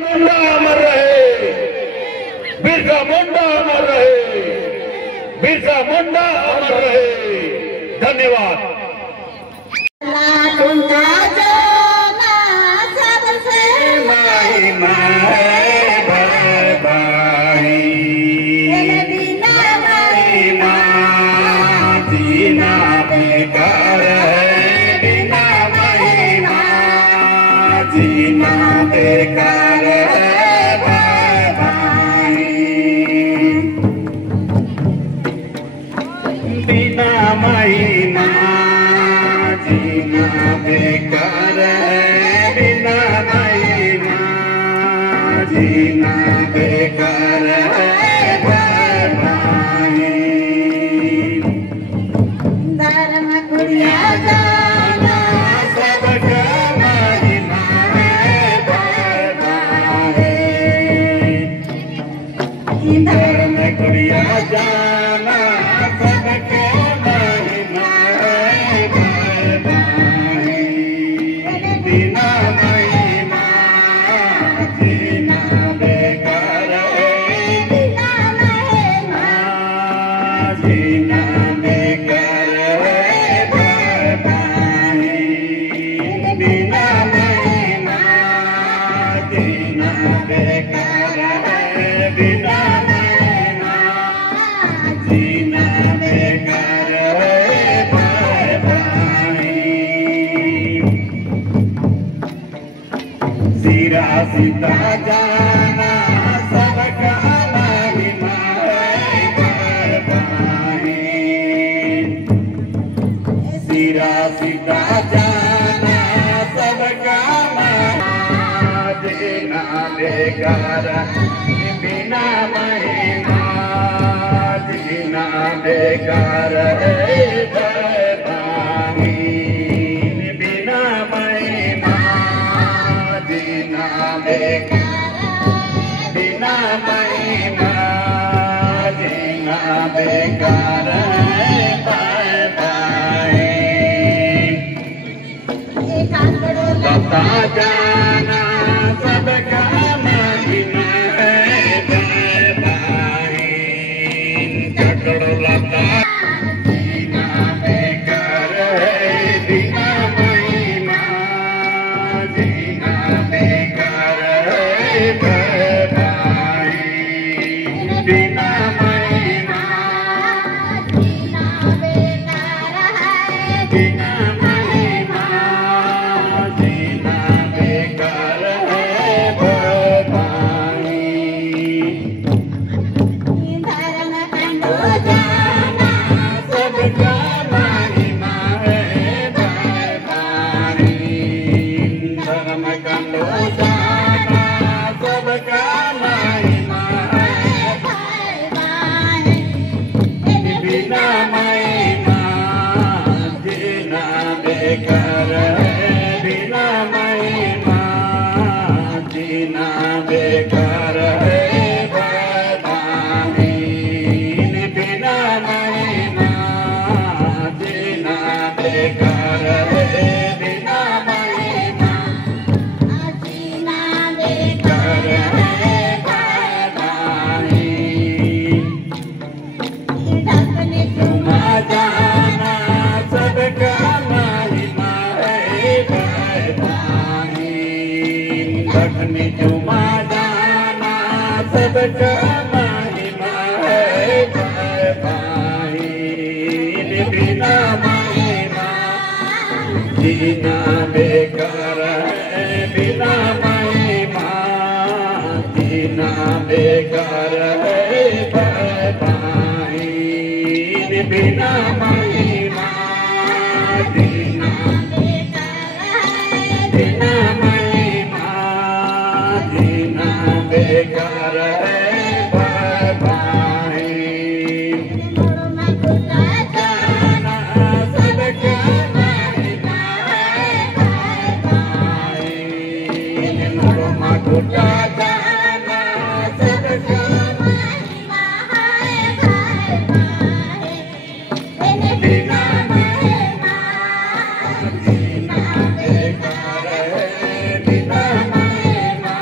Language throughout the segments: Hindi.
मुंडा अमर रहे, बिरसा मुंडा अमर रहे, बिरसा मुंडा अमर रहे। धन्यवाद। जीना बेकार है भाई, धर्म कुड़िया जाना सबका महिमा है भाई, धर्म कुड़िया जाना सबके महिमा है भाई, बिना सीता जाना सबका महिमा है भाई, सीरा सीता जाना सबका महिमा, जीना बेकार बिना महिमा, जीना बेकार है भाई, बिना महिमा जीना महिमा, जीना बेकार है भाई, लता जाना सबका महिमा है भाई, चकड़ो लता जीना बेकार है बिना महिमा, जीना बेकार है भाई, बिना महिमा, जीना बेकार है बिना महिमा, जीना बेकार है भाई, धर्म कंडो जाना सबका महिमा है भाई, धर्म कंडो जाना सबका महिमा है भाई, बिना महिमा जीना बेकार है, बिना महिमा जीना बेकार है भाई, बिना महिमा जीना बेकार है, बिना महिमा जीना बेकार है भाई, ढकने चुमा जाना सबका महिमा है भाई, ढकने चुमा जाना सबका महिमा है भाई, बिना महिमा जीना बेकार है, बिना महिमा जीना बेकार है भाई, बिना महिमा जीना बेकार है, बिना महिमा जीना बेकार है भाई, जाना सबका महिमा है भाई, गुटा जाना सबका महिमा है भाई, बिना महिमा जीना बेकार है, बिना महिमा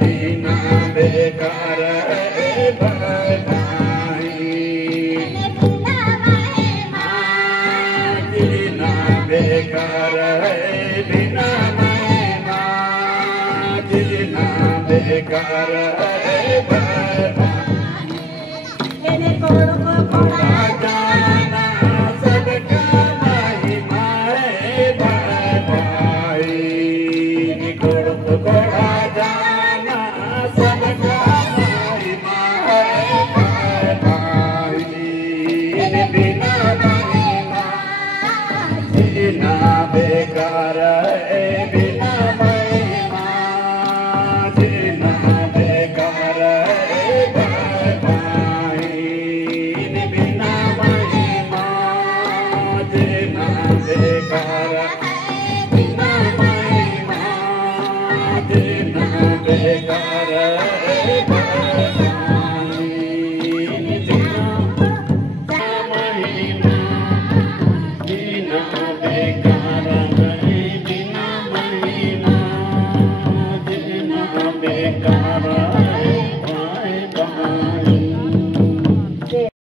जीना बेकार है भाई, जीना बेकार है बिना माँ, जीना बेकार है भाई।